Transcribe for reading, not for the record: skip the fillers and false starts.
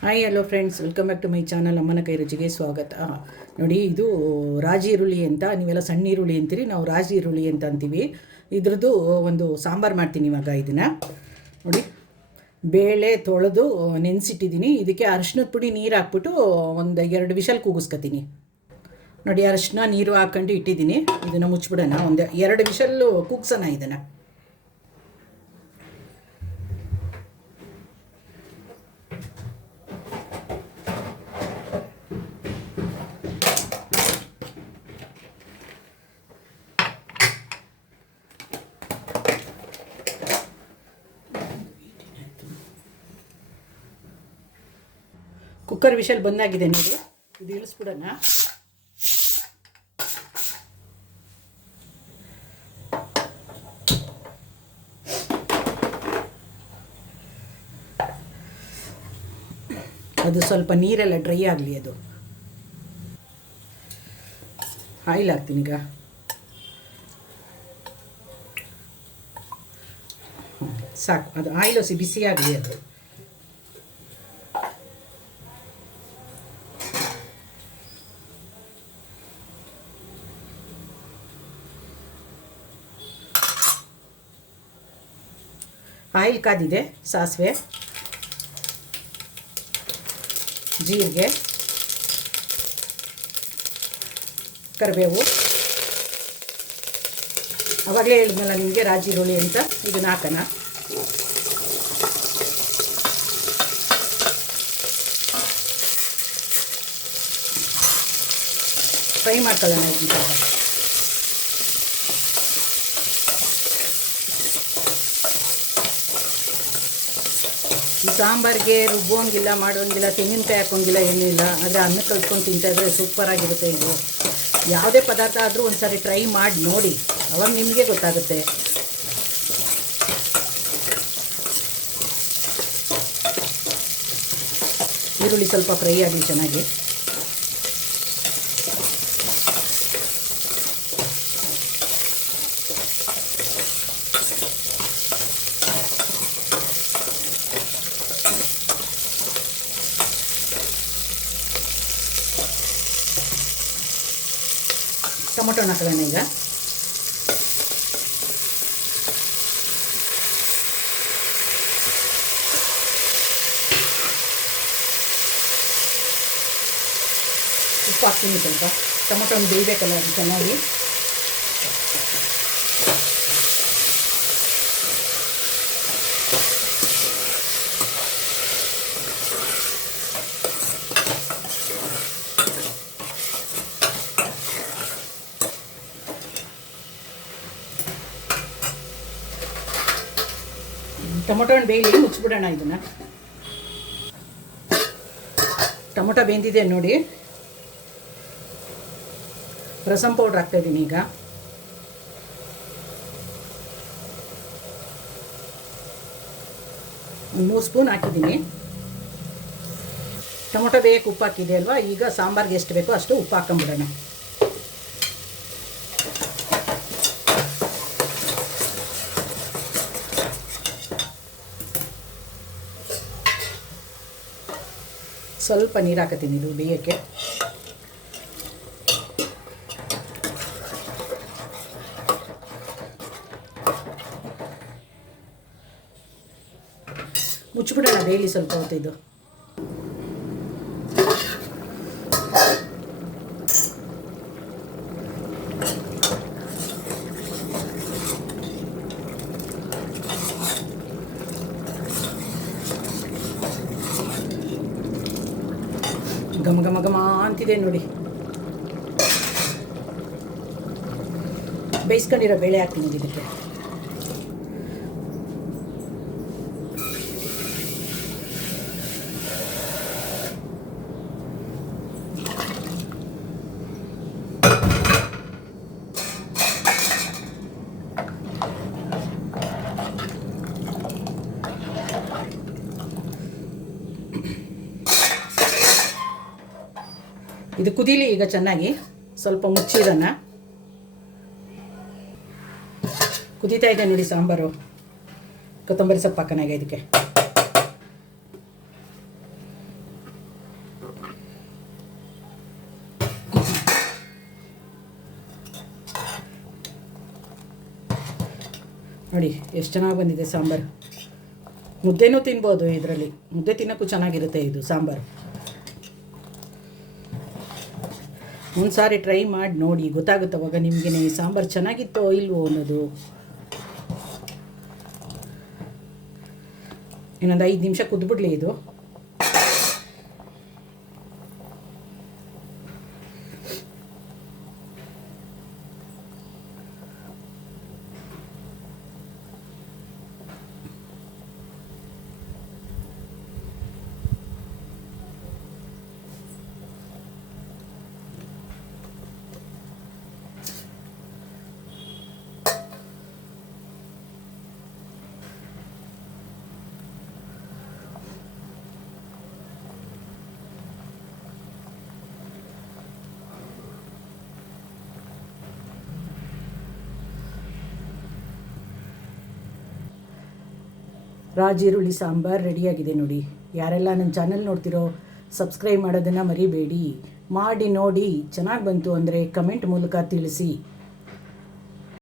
Hi hello friends, welcome back to my channel. ಅಮ್ಮನ ಕೈ ರುಚಿಗೆ ಸ್ವಾಗತ. ನೋಡಿ, ಇದು ರಾಜಿ ಈರುಳ್ಳಿ ಅಂತ, ನೀವೆಲ್ಲ ಸಣ್ಣ ಈರುಳ್ಳಿ ಅಂತೀರಿ, ನಾವು ರಾಜಿ ಈರುಳ್ಳಿ ಅಂತ ಅಂತೀವಿ. ಇದ್ರದ್ದು ಒಂದು ಸಾಂಬಾರು ಮಾಡ್ತೀನಿ ಇವಾಗ. ಇದನ್ನು ನೋಡಿ, ಬೇಳೆ ತೊಳೆದು ನೆನೆಸಿಟ್ಟಿದ್ದೀನಿ. ಇದಕ್ಕೆ ಅರಿಶಿನದ ಪುಡಿ ನೀರು ಹಾಕ್ಬಿಟ್ಟು ಒಂದು 2 ವಿಷಲ್ ಕೂಗಿಸ್ಕೊತೀನಿ. ನೋಡಿ, ಅರಿಶಿನ ನೀರು ಹಾಕ್ಕೊಂಡು ಇಟ್ಟಿದ್ದೀನಿ. ಇದನ್ನು ಮುಚ್ಚಿಬಿಡೋಣ, ಒಂದು 2 ವಿಷಲ್ಲು ಕೂಗ್ಸೋಣ ಇದನ್ನು. ಕುಕ್ಕರ್ ವಿಷಲ್ ಬಂದಾಗಿದೆ ನೋಡಿ, ಇದು ಇಳಿಸ್ಬಿಡೋಣ. ಅದು ಸ್ವಲ್ಪ ನೀರೆಲ್ಲ ಡ್ರೈ ಆಗಲಿ. ಅದು ಆಯಿಲ್ ಹಾಕ್ತೀನಿ ಈಗ. ಸಾಕು, ಅದು ಆಯಿಲ್ ಬಿಸಿ ಆಗಲಿ. ಅದು ಆಯಿಲ್ ಕಾದಿದೆ. ಸಾಸಿವೆ, ಜೀರಿಗೆ, ಕರಿಬೇವು. ಆವಾಗಲೇ ಹೇಳಿದ್ನಲ್ಲ ನಿಮಗೆ ರಾಜಿ ಈರುಳ್ಳಿ ಅಂತ. ಇದನ್ನು ಹಾಕೋಣ. ಫ್ರೈ ಮಾಡ್ಕೊಳ್ಳೋಣ ಇದನ್ನ. ಈ ಸಾಂಬಾರಿಗೆ ರುಬ್ಬೋಂಗಿಲ್ಲ, ಮಾಡೋಂಗಿಲ್ಲ, ತೆಂಗಿನಕಾಯಿ ಹಾಕೋಂಗಿಲ್ಲ, ಏನೂ ಇಲ್ಲ. ಆದರೆ ಅನ್ನ ಕಲ್ತ್ಕೊಂಡು ತಿಂತಾಯಿದ್ರೆ ಸೂಪರಾಗಿರುತ್ತೆ. ಇದು ಯಾವುದೇ ಪದಾರ್ಥ ಆದರೂ ಒಂದು ಸಾರಿ ಟ್ರೈ ಮಾಡಿ ನೋಡಿ, ಅವಾಗ ನಿಮಗೆ ಗೊತ್ತಾಗುತ್ತೆ. ಈರುಳ್ಳಿ ಸ್ವಲ್ಪ ಫ್ರೈ ಆಗಲಿ ಚೆನ್ನಾಗಿ. ಟೊಮೊಟೊನ ಹಾಕೋಣ ಈಗ. ಉಪ್ಪು ಹಾಕ್ತೀನಿ ಸ್ವಲ್ಪ. ಟೊಮೊಟೊನ ಬೇಯಬೇಕಲ್ಲ ಅದು ಚೆನ್ನಾಗಿ. ಟೊಮೊಟೊ ಹಣ್ಣು ಬೇಯಲಿ, ಮುಚ್ಚಿಬಿಡೋಣ ಇದನ್ನು. ಟೊಮೊಟೊ ಬೆಂದಿದೆ ನೋಡಿ. ರಸಂ ಪೌಡ್ರ್ ಹಾಕ್ತಾಯಿದ್ದೀನಿ ಈಗ. ಒಂದು 3 ಸ್ಪೂನ್ ಹಾಕಿದ್ದೀನಿ. ಟೊಮೊಟೊ ಬೇಯಕ್ಕೆ ಉಪ್ಪು ಹಾಕಿದೆ ಅಲ್ವಾ. ಈಗ ಸಾಂಬಾರಿಗೆ ಎಷ್ಟು ಬೇಕೋ ಅಷ್ಟು ಉಪ್ಪು ಹಾಕೊಂಬಿಡೋಣ. ಸ್ವಲ್ಪ ನೀರು ಹಾಕತ್ತೀನಿ ಇದು ಬೇಯೋಕ್ಕೆ. ಮುಚ್ಚಿಬಿಡೋಣ ಬೇಯಲಿ ಸ್ವಲ್ಪ ಹೊತ್ತು ಇದು. ಘಮ ಘಮ ಘಮ ಅಂತಿದೆ ನೋಡಿ. ಬೇಯಿಸ್ಕೊಂಡಿರೋ ಬೇಳೆ ಹಾಕ್ತೀನಿ ಇದಕ್ಕೆ. ಇದು ಕುದೀಲಿ ಈಗ ಚೆನ್ನಾಗಿ. ಸ್ವಲ್ಪ ಮುಚ್ಚಿರೋಣ. ಕುದೀತಾ ಇದೆ ನೋಡಿ ಸಾಂಬಾರು. ಕೊತ್ತಂಬರಿ ಸೊಪ್ಪು ಹಾಕೋಣ ಇದಕ್ಕೆ. ನೋಡಿ ಎಷ್ಟು ಚೆನ್ನಾಗಿ ಬಂದಿದೆ ಸಾಂಬಾರು. ಮುದ್ದೆನೂ ತಿನ್ಬೋದು ಇದರಲ್ಲಿ, ಮುದ್ದೆ ತಿನ್ನೋಕ್ಕೂ ಚೆನ್ನಾಗಿರುತ್ತೆ ಇದು ಸಾಂಬಾರು. ಒಂದು ಸಾರಿ ಟ್ರೈ ಮಾಡಿ ನೋಡಿ, ಗೊತ್ತಾಗುತ್ತೆ ಅವಾಗ ನಿಮಗೇನೆ ಸಾಂಬಾರು ಚೆನ್ನಾಗಿತ್ತೋ ಇಲ್ವೋ ಅನ್ನೋದು. ಇನ್ನೊಂದು 5 ನಿಮಿಷ ಕುದ್ಬಿಡ್ಲಿ ಇದು. ರಾಜೀರುಳ್ಳಿ ಸಾಂಬಾರು ರೆಡಿಯಾಗಿದೆ ನೋಡಿ. ಯಾರೆಲ್ಲ ನನ್ನ ಚಾನಲ್ ನೋಡ್ತಿರೋ ಸಬ್ಸ್ಕ್ರೈಬ್ ಮಾಡೋದನ್ನು ಮರಿಬೇಡಿ. ಮಾಡಿ ನೋಡಿ ಚೆನ್ನಾಗಿ ಬಂತು ಅಂದರೆ ಕಮೆಂಟ್ ಮೂಲಕ ತಿಳಿಸಿ.